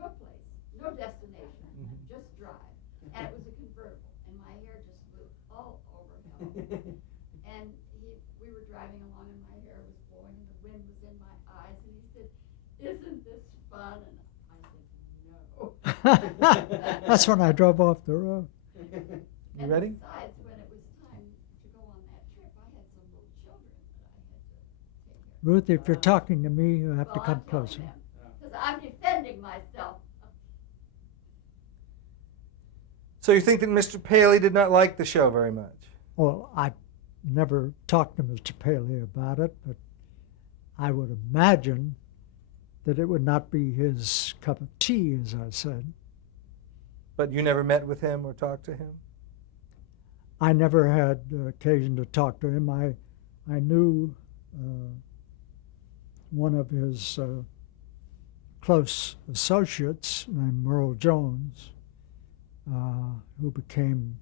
no place, no destination, just drive. And it was a convertible, and my hair just blew all over him. And we were driving along, and my hair was blowing, and the wind was in my eyes, and he said, "Isn't this fun?" And I said, "No." That's when I drove off the road. You ready? Besides, when it was time to go on that trip, I had some little children that I had to take care of. Ruth, if you're talking to me, you have to come closer. Because I'm defending myself. So you think that Mr. Paley did not like the show very much? Well, I never talked to Mr. Paley about it, but I would imagine that it would not be his cup of tea, as I said. But you never met with him or talked to him? I never had occasion to talk to him. I knew one of his close associates named Merle Jones, who became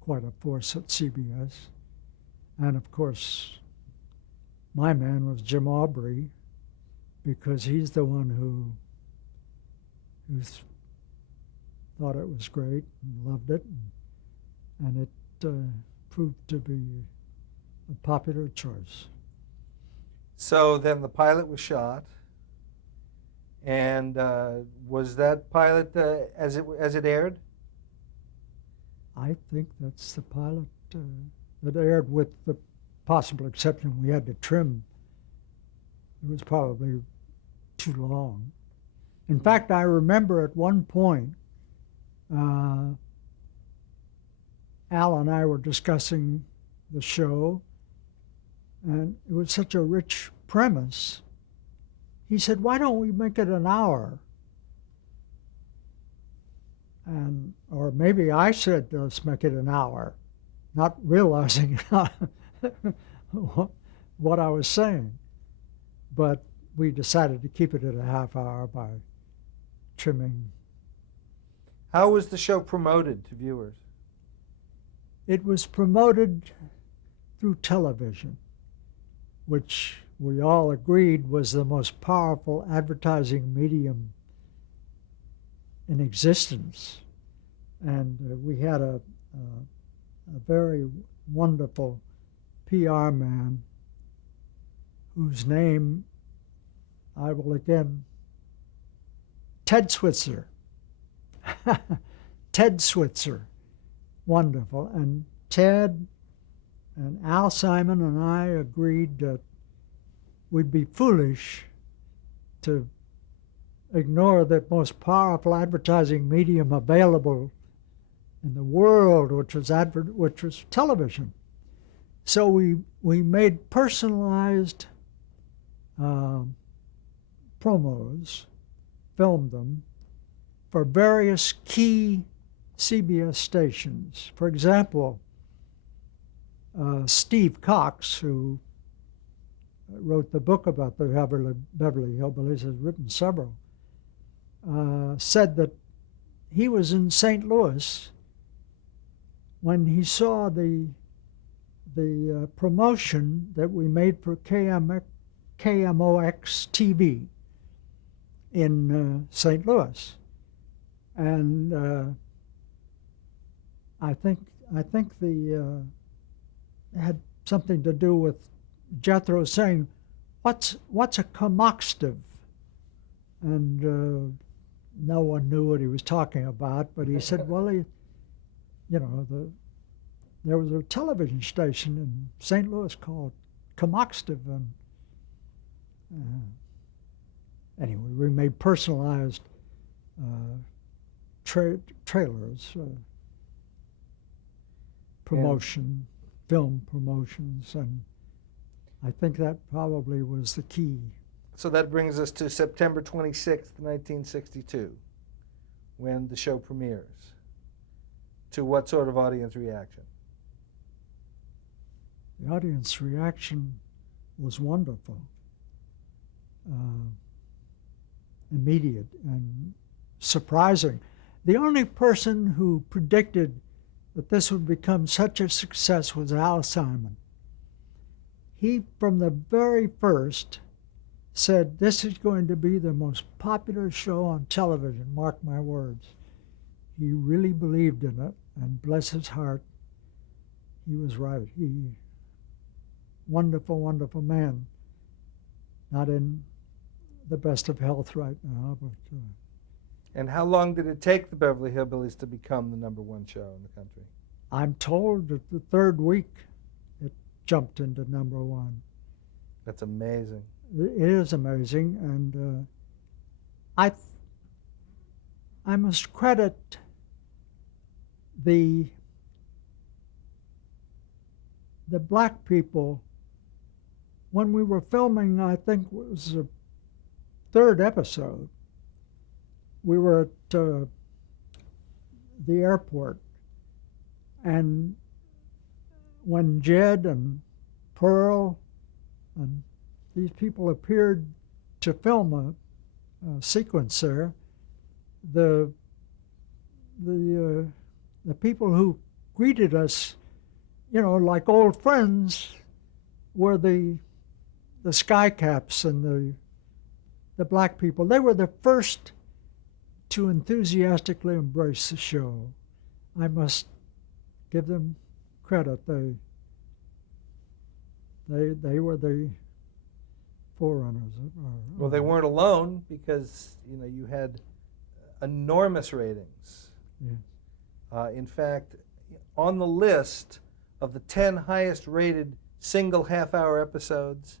quite a force at CBS. And of course, my man was Jim Aubrey, because he's the one who thought it was great and loved it, and it proved to be a popular choice. So then the pilot was shot, and was that pilot as it aired? I think that's the pilot that aired, with the possible exception we had to trim. It was probably too long. In fact, I remember at one point, Al and I were discussing the show, and it was such a rich premise. He said, "Why don't we make it an hour?" And, or maybe I said, "Let's make it an hour," not realizing what I was saying. But we decided to keep it at a half hour by trimming. How was the show promoted to viewers? It was promoted through television, which we all agreed was the most powerful advertising medium in existence. And we had a very wonderful PR man whose name I will again, Ted Switzer. Ted Switzer, wonderful. And Ted and Al Simon and I agreed that we'd be foolish to ignore the most powerful advertising medium available in the world, which was television. So we made personalized promos, filmed them for various key CBS stations. For example, Steve Cox, who wrote the book about the Beverly Hillbillies, has written several, said that he was in St. Louis when he saw the promotion that we made for KMOX TV in St. Louis, and I think the had something to do with Jethro saying, "What's a comoxtive?" And no one knew what he was talking about, but he said, "Well, there was a television station in St. Louis called Comoxtive," and anyway, we made personalized trailers, promotion, film promotions, and I think that probably was the key. So that brings us to September 26th, 1962, when the show premieres. To what sort of audience reaction? The audience reaction was wonderful, immediate and surprising. The only person who predicted that this would become such a success was Al Simon. He, from the very first, said, "This is going to be the most popular show on television, mark my words." He really believed in it, and bless his heart, he was right. Wonderful, wonderful man. Not in the best of health right now, but And how long did it take the Beverly Hillbillies to become the #1 show in the country? I'm told that the third week it jumped into #1. That's amazing. It is amazing, and I must credit the black people. When we were filming, I think it was the third episode, we were at the airport, and when Jed and Pearl and these people appeared to film a sequence there, the people who greeted us, like old friends, were the sky caps and the black people. They were the first to enthusiastically embrace the show. I must give them credit. They were the forerunners. Well, they weren't alone, because you had enormous ratings. Yeah. In fact, on the list of the 10 highest rated single half-hour episodes,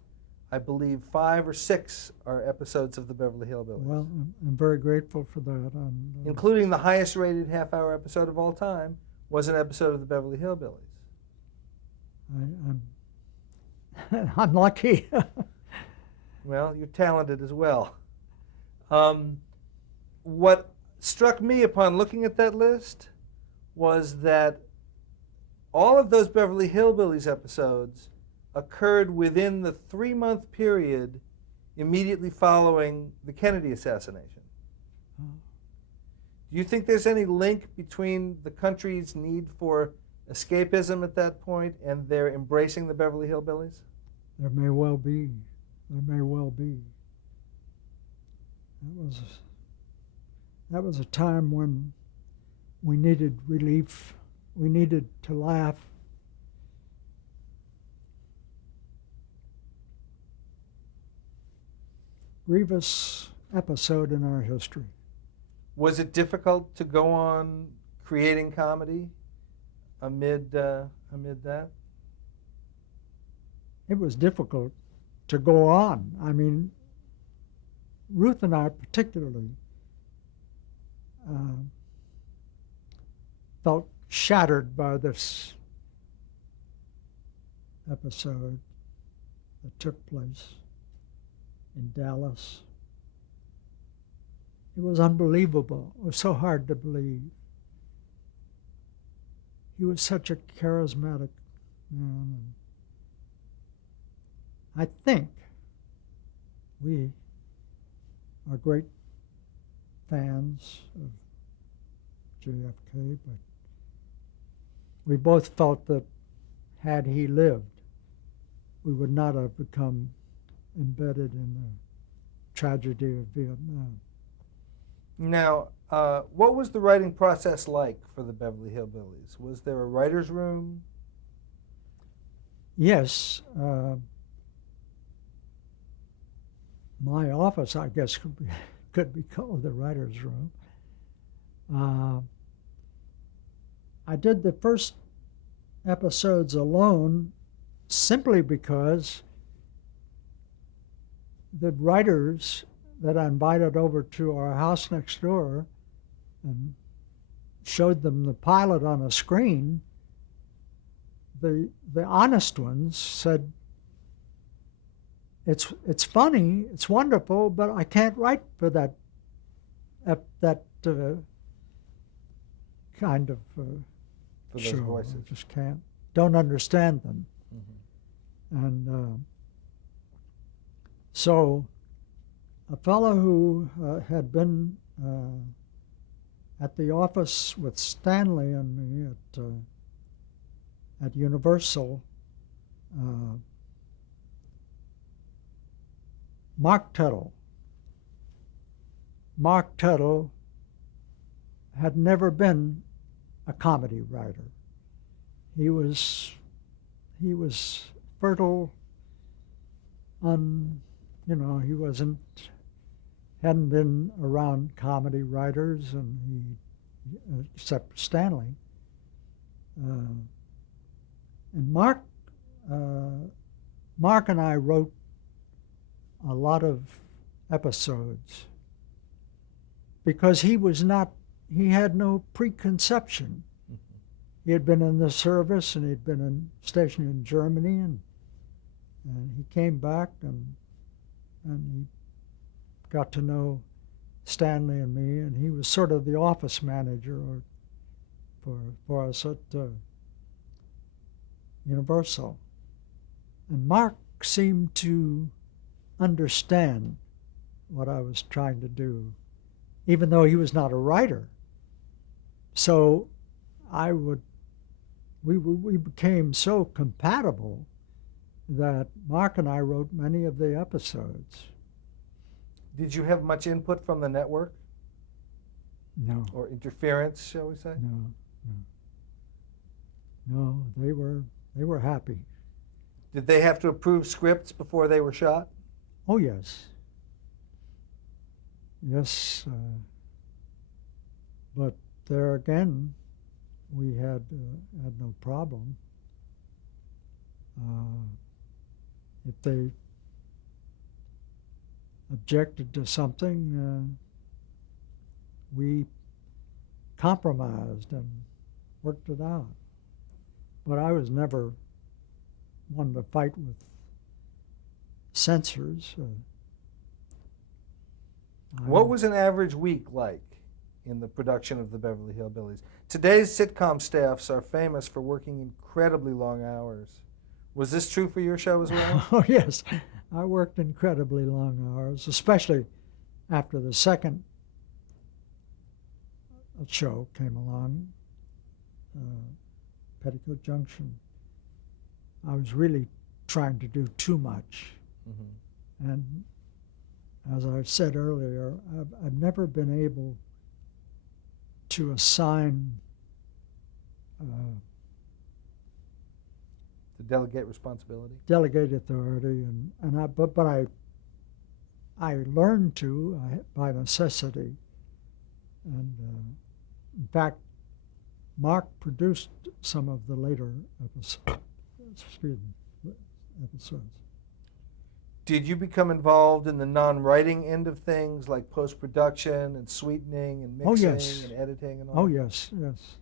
I believe 5 or 6 are episodes of the Beverly Hillbillies. Well, I'm very grateful for that. Including the highest rated half-hour episode of all time was an episode of the Beverly Hillbillies. I'm lucky. Well, you're talented as well. What struck me upon looking at that list was that all of those Beverly Hillbillies episodes occurred within the 3-month period immediately following the Kennedy assassination. Do you think there's any link between the country's need for escapism at that point and their embracing the Beverly Hillbillies? There may well be. There may well be. That was a time when we needed relief. We needed to laugh. Grievous episode in our history. Was it difficult to go on creating comedy amid that? It was difficult to go on. I mean, Ruth and I particularly felt shattered by this episode that took place in Dallas. It was unbelievable. It was so hard to believe. He was such a charismatic man. I think we are great fans of JFK, but we both felt that had he lived, we would not have become embedded in the tragedy of Vietnam. Now, what was the writing process like for the Beverly Hillbillies? Was there a writer's room? Yes. My office, I guess, could be called the writer's room. I did the first episodes alone simply because the writers that I invited over to our house next door and showed them the pilot on a screen, the honest ones said, it's funny, it's wonderful, but I can't write for that kind of For those show. voices. I just can't. Don't understand them. Mm-hmm. And so a fellow who had been at the office with Stanley and me at Universal Mark Tuttle. Mark Tuttle had never been a comedy writer. He was fertile he hadn't been around comedy writers, and except Stanley. And Mark and I wrote a lot of episodes because he had no preconception. He had been in the service, and he'd been stationed in Germany, and he came back and he got to know Stanley and me, and he was sort of the office manager for us at Universal. And Mark seemed to understand what I was trying to do, even though he was not a writer. So we became so compatible that Mark and I wrote many of the episodes. Did you have much input from the network? No. Or interference, shall we say? No, they were happy. Did they have to approve scripts before they were shot? Oh, yes. Yes, but there again, we had no problem. If they objected to something, we compromised and worked it out. But I was never one to fight with censors. What was an average week like in the production of the Beverly Hillbillies? Today's sitcom staffs are famous for working incredibly long hours. Was this true for your show as well? Oh, yes. I worked incredibly long hours, especially after the second show came along, Petticoat Junction. I was really trying to do too much. Mm-hmm. And as I said earlier, I've never been able to assign to delegate responsibility? Delegate authority, but I learned to by necessity. And in fact, Mark produced some of the later episodes. Did you become involved in the non-writing end of things, like post-production and sweetening and mixing and editing and all? Oh, yes, yes.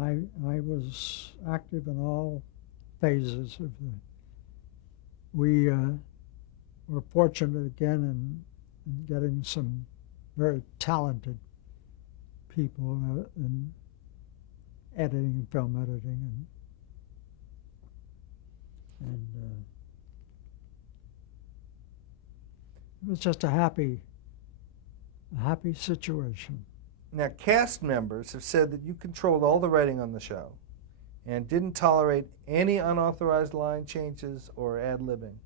I was active in all phases of the. We were fortunate again in getting some very talented people in editing, film editing, and it was just a happy situation. Now, cast members have said that you controlled all the writing on the show and didn't tolerate any unauthorized line changes or ad-libbing.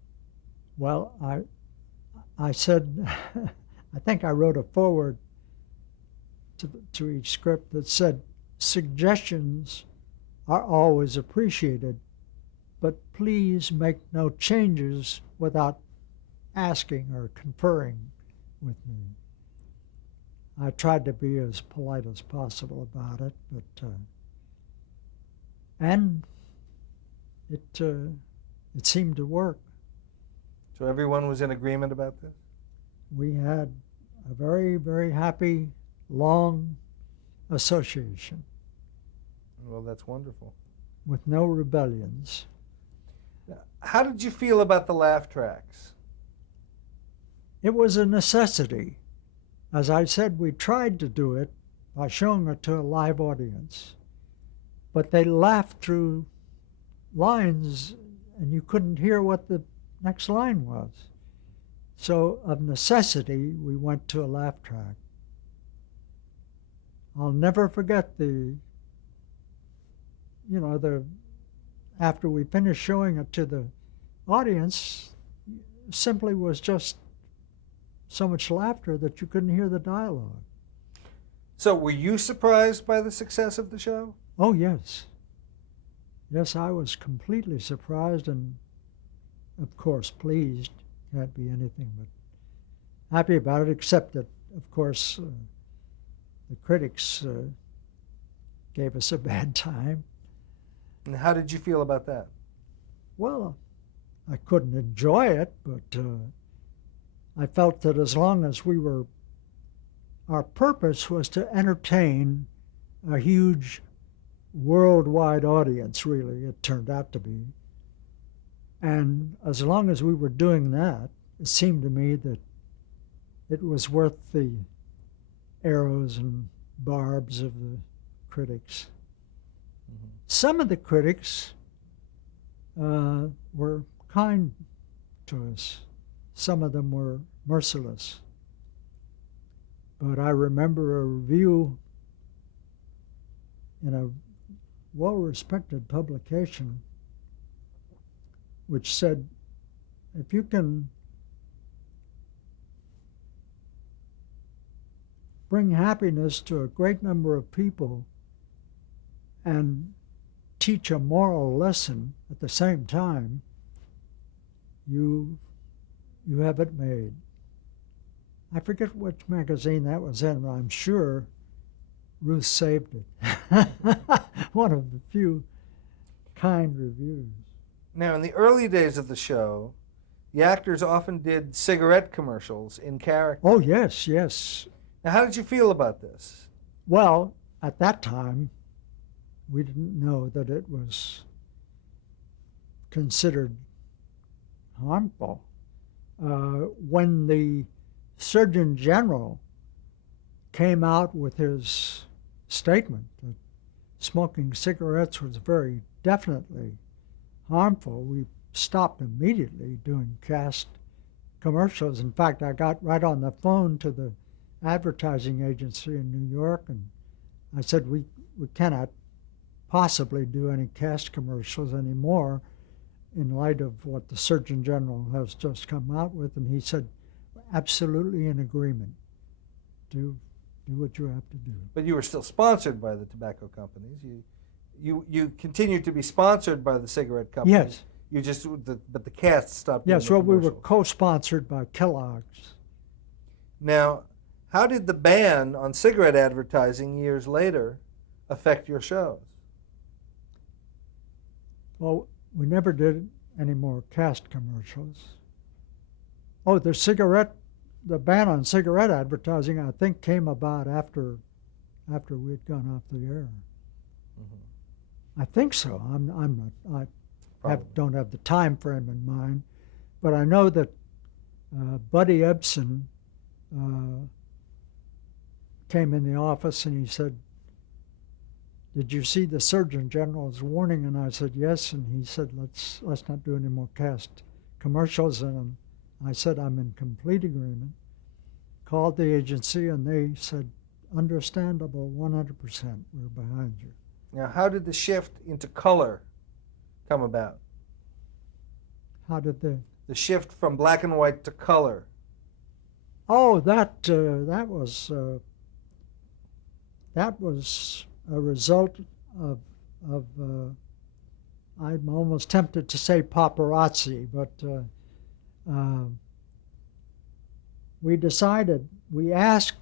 Well, I said, I think I wrote a foreword to each script that said, suggestions are always appreciated, but please make no changes without asking or conferring with me. I tried to be as polite as possible about it, but and it seemed to work. So everyone was in agreement about this? We had a very, very happy, long association. Well, that's wonderful. With no rebellions. How did you feel about the laugh tracks? It was a necessity. As I said, we tried to do it by showing it to a live audience, but they laughed through lines and you couldn't hear what the next line was. So of necessity, we went to a laugh track. I'll never forget after we finished showing it to the audience, simply was just so much laughter that you couldn't hear the dialogue. So were you surprised by the success of the show? Oh, yes. Yes, I was completely surprised and, of course, pleased. Can't be anything but happy about it, except that, of course, the critics gave us a bad time. And how did you feel about that? Well, I couldn't enjoy it, but I felt that as long as our purpose was to entertain a huge worldwide audience, really, it turned out to be. And as long as we were doing that, it seemed to me that it was worth the arrows and barbs of the critics. Mm-hmm. Some of the critics were kind to us. Some of them were merciless. But I remember a review in a well-respected publication which said, if you can bring happiness to a great number of people and teach a moral lesson at the same time, you have it made. I forget which magazine that was in, but I'm sure Ruth saved it. One of the few kind reviews. Now, in the early days of the show, the actors often did cigarette commercials in character. Oh, yes, yes. Now, how did you feel about this? Well, at that time, we didn't know that it was considered harmful. When the Surgeon General came out with his statement that smoking cigarettes was very definitely harmful, we stopped immediately doing cast commercials. In fact, I got right on the phone to the advertising agency in New York, and I said, we cannot possibly do any cast commercials anymore in light of what the Surgeon General has just come out with. And he said, absolutely in agreement. Do what you have to do. But you were still sponsored by the tobacco companies. You continued to be sponsored by the cigarette companies. Yes. You just, but the cast stopped. Yes, well, we were commercials. co-sponsored by Kellogg's. Now, how did the ban on cigarette advertising years later affect your shows? Well, we never did any more cast commercials. Oh, the ban on cigarette advertising, I think, came about after we had gone off the air. Mm-hmm. I think so. I'm not. Don't have the time frame in mind, but I know that Buddy Ebsen came in the office and he said, "Did you see the Surgeon General's warning?" And I said, "Yes." And he said, "Let's not do any more cast commercials." And I said, "I'm in complete agreement." Called the agency and they said, "Understandable, 100%. We're behind you." Now, how did the shift into color come about? How did the shift from black and white to color? Oh, that was a result of I'm almost tempted to say paparazzi, but we asked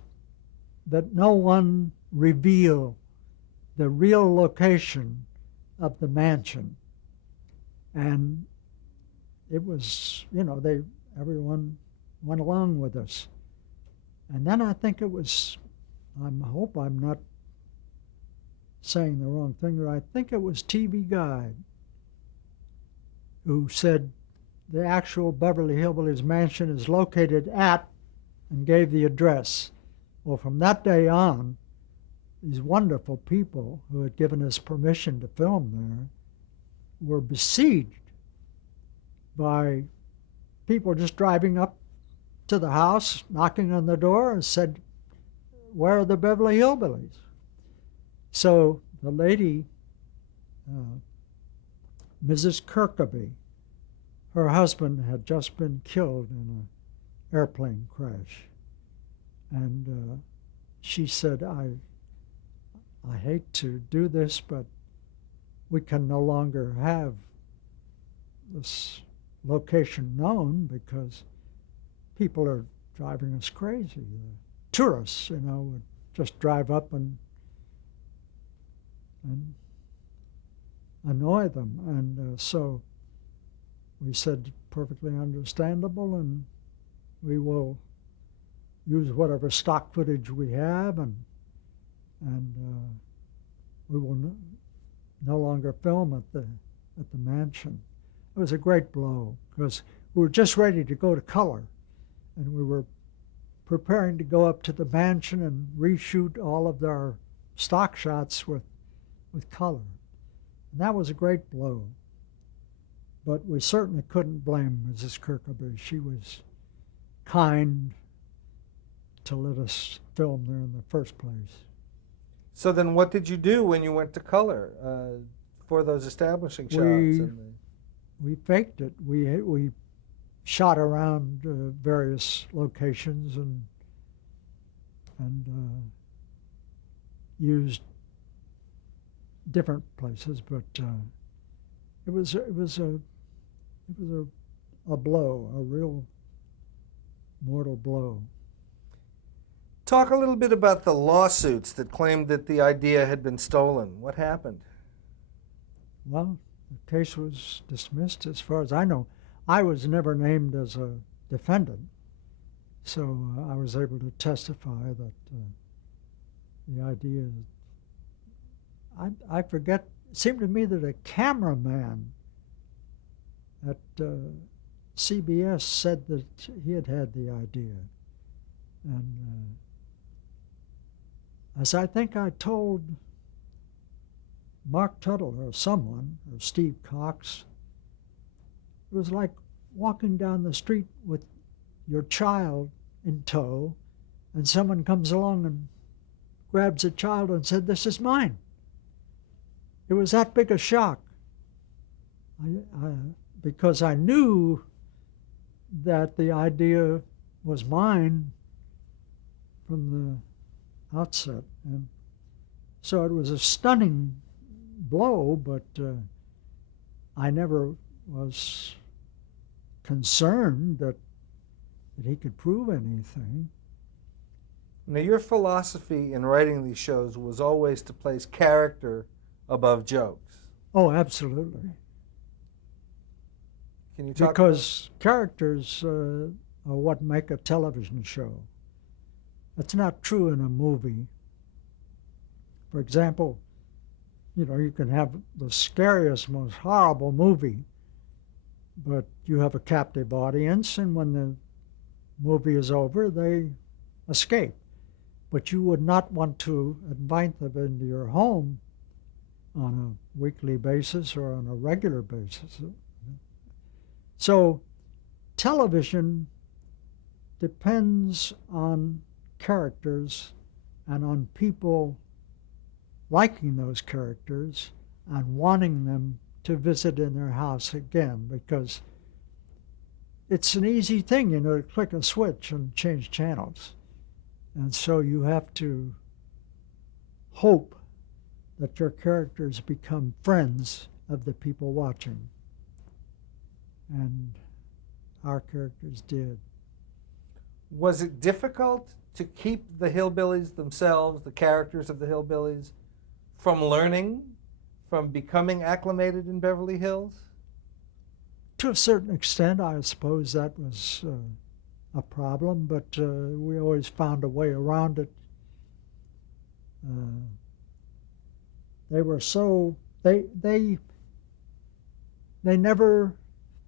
that no one reveal the real location of the mansion. And it was, everyone went along with us. And then I think it was, I hope I'm not saying the wrong thing, but I think it was TV Guide who said the actual Beverly Hillbillies mansion is located at, and gave the address. Well, from that day on, these wonderful people who had given us permission to film there were besieged by people just driving up to the house, knocking on the door, and said, "Where are the Beverly Hillbillies?" So the lady, Mrs. Kirkaby, her husband had just been killed in an airplane crash. And she said, I hate to do this, but we can no longer have this location known because people are driving us crazy. The tourists, would just drive up and annoy them. And so we said, perfectly understandable, and we will use whatever stock footage we have, and we will no longer film at the mansion. It was a great blow because we were just ready to go to color, and we were preparing to go up to the mansion and reshoot all of our stock shots with color. And that was a great blow. But we certainly couldn't blame Mrs. Kirkaby. She was kind to let us film there in the first place. So then what did you do when you went to color for those establishing shots? We faked it. We shot around various locations and used different places, but it was a blow, a real mortal blow. Talk a little bit about the lawsuits that claimed that the idea had been stolen. What happened? Well, the case was dismissed as far as I know. I was never named as a defendant, so I was able to testify that the idea, I forget, it seemed to me that a cameraman at CBS said that he had had the idea. And as I think I told Mark Tuttle or someone, or Steve Cox, it was like walking down the street with your child in tow, and someone comes along and grabs a child and said, "This is mine." It was that big a shock. Because I knew that the idea was mine from the outset. And so it was a stunning blow, but I never was concerned that he could prove anything. Now, your philosophy in writing these shows was always to place character above jokes. Oh, absolutely. Can you talk Because characters are what make a television show. That's not true in a movie. For example, you can have the scariest, most horrible movie, but you have a captive audience, and when the movie is over, they escape. But you would not want to invite them into your home on a weekly basis or on a regular basis. So television depends on characters and on people liking those characters and wanting them to visit in their house again, because it's an easy thing, to click a switch and change channels. And so you have to hope that your characters become friends of the people watching. And our characters did. Was it difficult to keep the hillbillies themselves, the characters of the hillbillies, from learning, from becoming acclimated in Beverly Hills? To a certain extent, I suppose that was a problem, but we always found a way around it. They were so, they never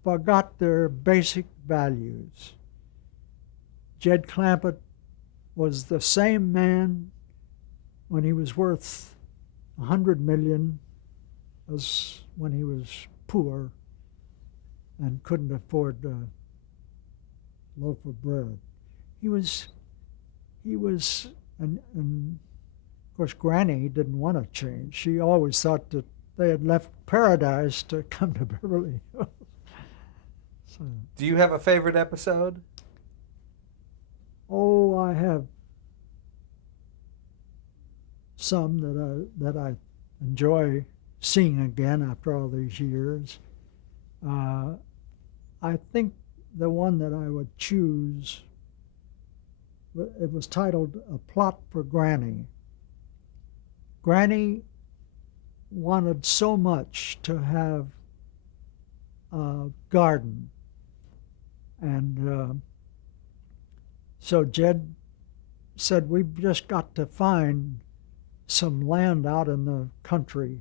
forgot their basic values. Jed Clampett was the same man when he was worth $100 million as when he was poor and couldn't afford a loaf of bread. He was, and of course Granny didn't want to change. She always thought that they had left paradise to come to Beverly Hills. So, Do you have a favorite episode? oh, I have some that I enjoy seeing again after all these years. I think the one that I would choose, it was titled A Plot for Granny. Granny wanted so much to have a garden. And so Jed said, we've just got to find some land out in the country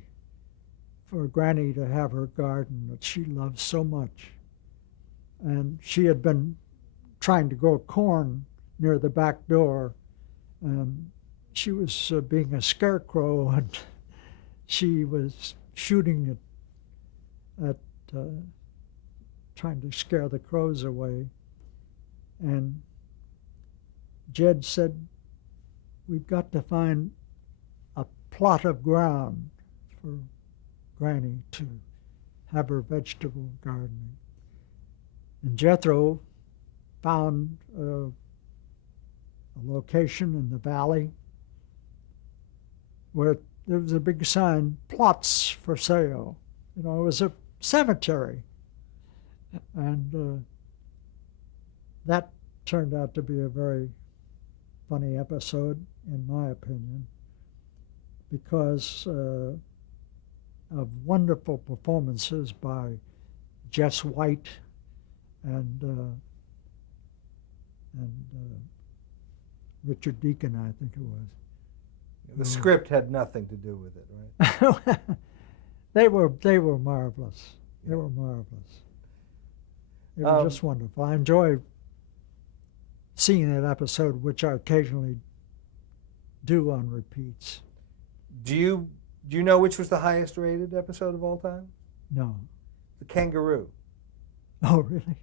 for Granny to have her garden that she loves so much. And she had been trying to grow corn near the back door, and she was being a scarecrow, and she was shooting at trying to scare the crows away. And Jed said, we've got to find a plot of ground for Granny to have her vegetable gardening. And Jethro found a location in the valley where there was a big sign, plots for sale. You know, it was a cemetery. And that turned out to be a very funny episode, in my opinion, because of wonderful performances by Jess White and Richard Deacon, I think it was. The script had nothing to do with it, right? They were marvelous. They were marvelous. It was just wonderful. I enjoy seeing that episode, which I occasionally do on repeats. Do you know which was the highest rated episode of all time? No. The Kangaroo. Oh, really?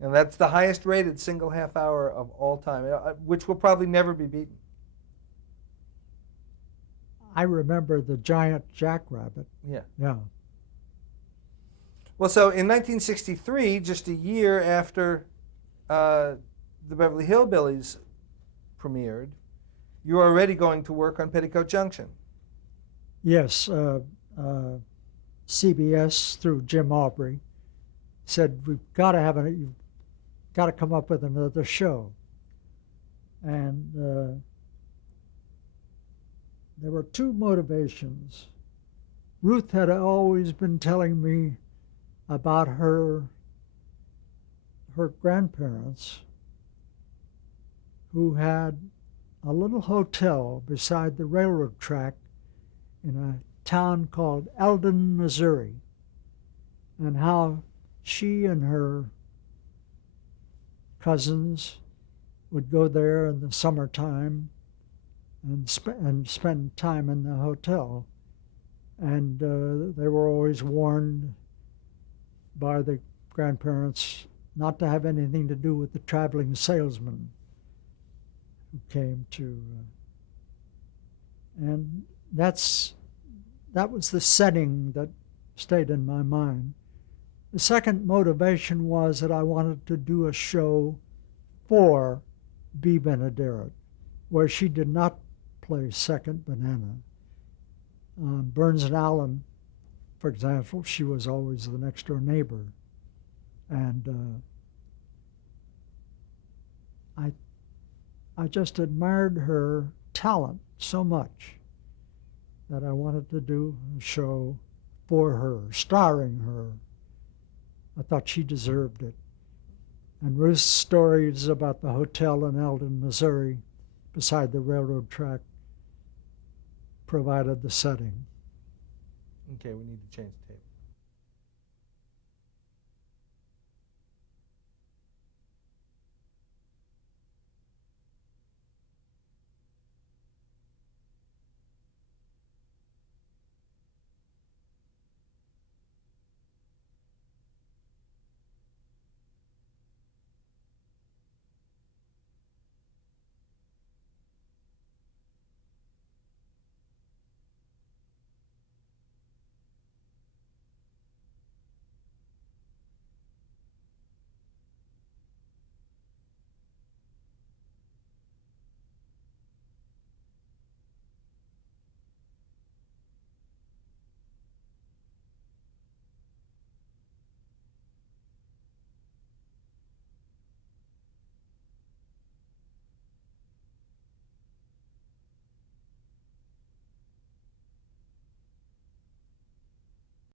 And that's the highest rated single half hour of all time, which will probably never be beaten. I remember the giant jackrabbit. Yeah. Yeah. Well, so in 1963, just a year after the Beverly Hillbillies premiered, you were already going to work on Petticoat Junction. Yes. CBS, through Jim Aubrey, said, you've got to come up with another show. And there were two motivations. Ruth had always been telling me about her grandparents, who had a little hotel beside the railroad track in a town called Eldon, Missouri, and how she and her cousins would go there in the summertime and spend time in the hotel. And they were always warned by the grandparents not to have anything to do with the traveling salesman who came to. And that was the setting that stayed in my mind. The second motivation was that I wanted to do a show for Bea Benaderet, where she did not play second banana. On Burns and Allen, for example, she was always the next door neighbor. And I just admired her talent so much that I wanted to do a show for her, starring her. I thought she deserved it. And Ruth's stories about the hotel in Eldon, Missouri, beside the railroad track, provided the setting. Okay, we need to change the tape.